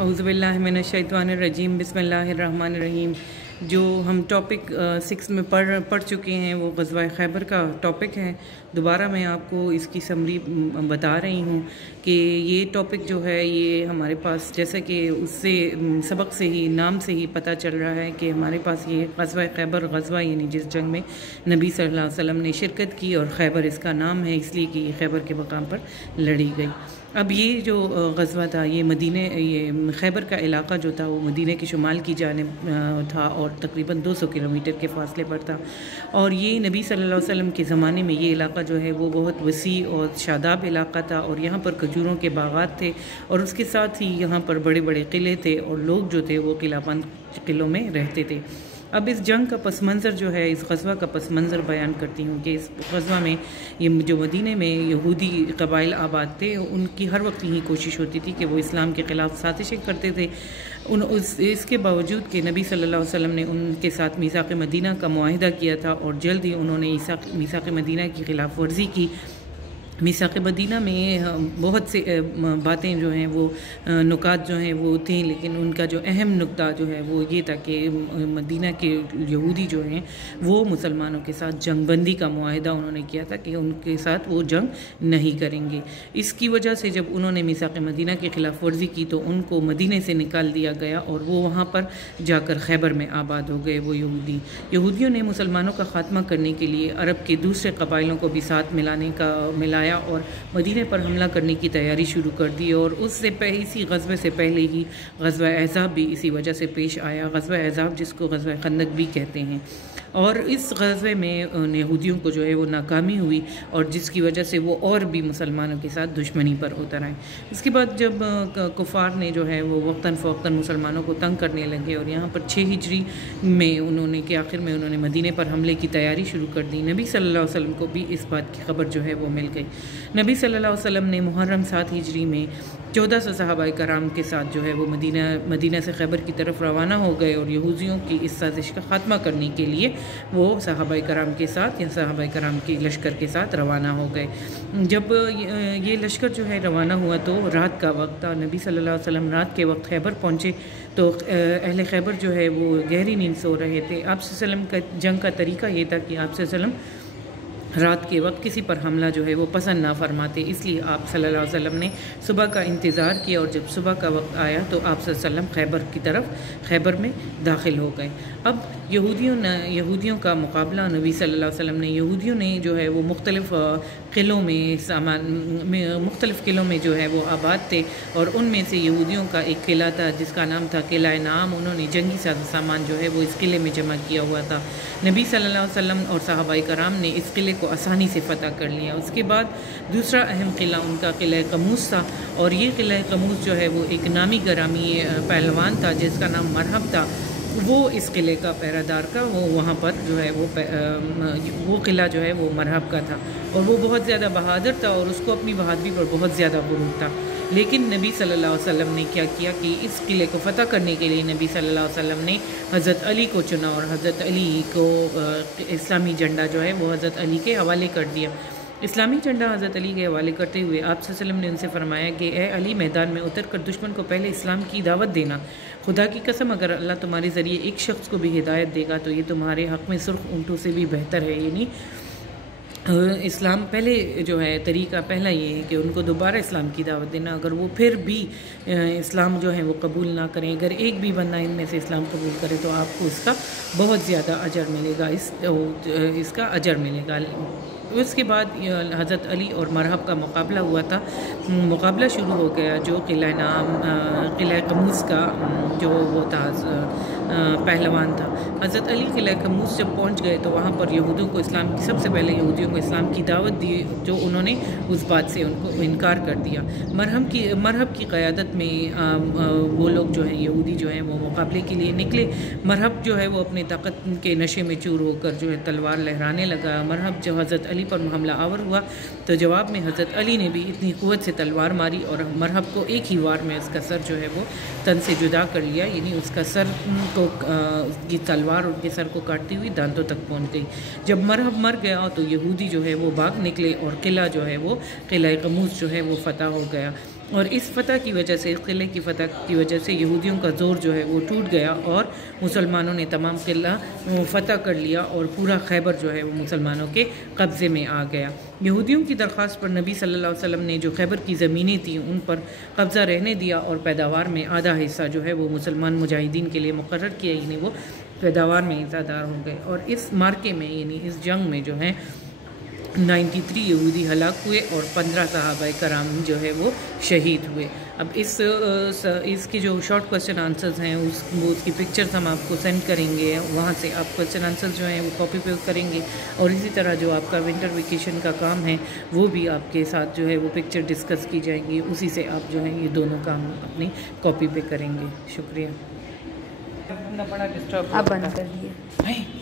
औज़ुबिल्लाहिमिनश्शैतानिर्रजीम बिस्मिल्लाहिर्रहमानिर्रहीम। जो हम टॉपिक 6 में पढ़ चुके हैं वो ग़ज़वा खैबर का टॉपिक है। दोबारा मैं आपको इसकी समरी बता रही हूँ कि ये टॉपिक जो है ये हमारे पास, जैसे कि उससे सबक से ही, नाम से ही पता चल रहा है कि हमारे पास ये ग़ज़वा खैबर, ग़ज़वा यानी जिस जंग में नबी सल्लल्लाहु अलैहि वसल्लम ने शिरकत की, और खैबर इसका नाम है इसलिए कि ये खैबर के मकाम पर लड़ी गई। अब ये जो ग़ज़वा था ये खैबर का इलाक़ा जो था वो मदीने के शुमाल की जानिब था और तकरीबन 200 किलोमीटर के फ़ासले पर था। और ये नबी सल्लल्लाहु अलैहि वसल्लम के ज़माने में ये इलाक़ा जो है वो बहुत वसी और शादाब इलाक़ा था, और यहाँ पर खजूरों के बागात थे, और उसके साथ ही यहाँ पर बड़े बड़े किले थे, और लोग जो थे वो किलाबंद किलों में रहते थे। अब इस जंग का पस मंज़र जो है, इस ग़ज़वा का पस मंज़र बयान करती हूँ कि इस ग़ज़वा में ये जो मदीने में यहूदी कबाइल आबाद थे, उनकी हर वक्त यही कोशिश होती थी कि वो इस्लाम के ख़िलाफ़ साजिशें करते थे। इसके बावजूद कि नबी सल्लल्लाहु अलैहि वसल्लम ने उनके साथ मीसाक़ मदीना का मुआहिदा किया था, और जल्द ही उन्होंने मीसाक़ मदीना की ख़िलाफ़ वर्जी की। मीसाक़ मदीना में बहुत से बातें जो हैं वो नुकात जो हैं वो थी, लेकिन उनका जो अहम नुक्ता जो है वो ये था कि मदीना के यहूदी जो हैं वो मुसलमानों के साथ जंगबंदी का मुआहिदा उन्होंने किया था कि उनके साथ वो जंग नहीं करेंगे। इसकी वजह से जब उन्होंने मीसाक़ मदीना की ख़िलाफ़ वर्जी की तो उनको मदीने से निकाल दिया गया, और वो वहाँ पर जाकर खैबर में आबाद हो गए। वो यहूदियों ने मुसलमानों का ख़ात्मा करने के लिए अरब के दूसरे कबाइलों को भी साथ मिलाया और मदीने पर हमला करने की तैयारी शुरू कर दी। और इसी ग़ज़वे से पहले ही ग़ज़वा अहज़ाब भी इसी वजह से पेश आया। ग़ज़वा अहज़ाब जिसको ग़ज़वा खंदक भी कहते हैं। और इस ग़ज़वे में यहूदियों को जो है वो नाकामी हुई, और जिसकी वजह से वो और भी मुसलमानों के साथ दुश्मनी पर उतर आए। इसके बाद जब कुफ़ार ने जो है वो वक्तन फ़वक्तन मुसलमानों को तंग करने लगे, और यहाँ पर 6 हिजरी में आखिर में उन्होंने मदीने पर हमले की तैयारी शुरू कर दी। नबी सल्लल्लाहु अलैहि वसल्लम को भी इस बात की खबर जो है वो मिल गई। नबी सल्लल्लाहु अलैहि वसल्लम ने मुहर्रम 7 हिजरी में 1400 सहाबाए कराम के साथ जो है वो मदीना से खैबर की तरफ रवाना हो गए, और यहूदियों की इस साजिश का ख़ात्मा करने के लिए वो सहाबाए कराम के साथ या सहाबाए कराम के लश्कर के साथ रवाना हो गए। जब ये लश्कर जो है रवाना हुआ तो रात का वक्त था। नबी सल्लल्लाहु अलैहि वसल्लम रात के वक्त खैबर पहुँचे तो अहले खैबर जो है वो गहरी नींद सो रहे थे। आप सल्लल्लाहु अलैहि वसल्लम का जंग का तरीका ये था कि आप सल्लल्लाहु अलैहि वसल्लम रात के वक्त किसी पर हमला जो है वो पसंद ना फरमाते, इसलिए आप सल्लल्लाहु अलैहि वसल्लम ने सुबह का इंतज़ार किया, और जब सुबह का वक्त आया तो आप सल्लल्लाहु अलैहि वसल्लम खैबर में दाखिल हो गए। अब यहूदियों का मुकाबला नबी सल्लल्लाहु अलैहि वसल्लम ने, यहूदियों ने जो है वो मुख्तलिफ़ किलों में जो है वो आबाद थे, और उनमें से यहूदियों का एक किला था जिसका नाम था किला नाम। उन्होंने जंगी सामान जो है वो इस किले में जमा किया हुआ था। नबी सल्लल्लाहु अलैहि वसल्लम और सहाबाए कराम ने इस किले को आसानी से फ़तह कर लिया। उसके बाद दूसरा अहम किला उनका किला कमूस था, और ये किला कमूस जो है वो एक नामी गरामी पहलवान था जिसका नाम मरहब था। वो इस किले का पहरादार का वो वहाँ पर जो है वो किला जो है वो मरहब का था, और वो बहुत ज़्यादा बहादुर था, और उसको अपनी बहादुरी पर बहुत ज़्यादा गुरूर था। लेकिन नबी सल्लल्लाहु अलैहि वसल्लम ने क्या किया कि इस किले को फ़तह करने के लिए नबी सल्लल्लाहु अलैहि वसल्लम ने हज़रत अली को चुना, और हज़रत अली को इस्लामी झंडा जो है वो हज़रत अली के हवाले कर दिया। इस्लामी झंडा हज़रत अली के हवाले करते हुए आप सल्लल्लाहु अलैहि वसल्लम ने उनसे फरमाया कि ए अली, मैदान में उतर कर दुश्मन को पहले इस्लाम की दावत देना। खुदा की कसम, अगर अल्लाह तुम्हारे ज़रिए एक शख्स को भी हिदायत देगा तो ये तुम्हारे हक़ में सुर्ख ऊँटों से भी बेहतर है। यानी इस्लाम पहले जो है तरीका पहला ये है कि उनको दोबारा इस्लाम की दावत देना। अगर वो फिर भी इस्लाम जो है वो कबूल ना करें, अगर एक भी बंदा इनमें से इस्लाम कबूल करे तो आपको इसका बहुत ज़्यादा अजर मिलेगा, इसका अजर मिलेगा। उसके बाद हज़रत अली और मरहब का मुकाबला हुआ था। मुकाबला शुरू हो गया। जो किला कमूस का जो वो था पहलवान था हज़रत अली किला कमूस जब पहुंच गए तो वहाँ पर यहूदियों को सबसे पहले यहूदियों को इस्लाम की दावत दी, जो उन्होंने उस बात से उनको इनकार कर दिया। मरहब की क़यादत में वो लोग जो हैं यहूदी जो हैं वो मुकाबले के लिए निकले। मरहब जो है वो अपने ताकत के नशे में चूर होकर जो है तलवार लहराने लगा। मरहब जब हज़रत अली पर हमला आवर हुआ तो जवाब में हज़रत अली ने भी इतनी क़ुव्वत से तलवार मारी, और मरहब को एक ही वार में उसका सर जो है वो तन से जुदा कर लिया। यानी उसका सर को ये तलवार उनके सर को काटती हुई दांतों तक पहुंच गई। जब मरहब मर गया तो यहूदी जो है वो भाग निकले, और किला जो है वो किला कमूस जो है वो फ़तह हो गया। और इस फ़तह की वजह से, इस किले की फ़तह की वजह से यहूदियों का ज़ोर जो है वो टूट गया और मुसलमानों ने तमाम किला फ़तह कर लिया और पूरा खैबर जो है वो मुसलमानों के कब्ज़े में आ गया। यहूदियों की दरख्वास्त पर नबी सल्लल्लाहु अलैहि वसल्लम ने जो खैबर की ज़मीनें थीं उन पर कब्ज़ा रहने दिया और पैदावार में आधा हिस्सा जो है वो मुसलमान मुजाहिदीन के लिए मुकर्रर किया, यानी वो पैदावार में हिस्सेदार हो गए। और इस मार्के में, यानी इस जंग में जो है 93 यहूदी हलाक हुए और 15 सहाबाए कराम जो है वो शहीद हुए। अब इसके जो शॉर्ट क्वेश्चन आंसर्स हैं उसकी पिक्चर्स हम आपको सेंड करेंगे, वहाँ से आप क्वेश्चन आंसर्स जो हैं वो कॉपी पेस्ट करेंगे। और इसी तरह जो आपका विंटर वेकेशन का काम है वो भी आपके साथ जो है वो पिक्चर डिस्कस की जाएंगी, उसी से आप जो है ये दोनों काम अपनी कॉपी पे करेंगे। शुक्रिया। अब बंद कर दिए।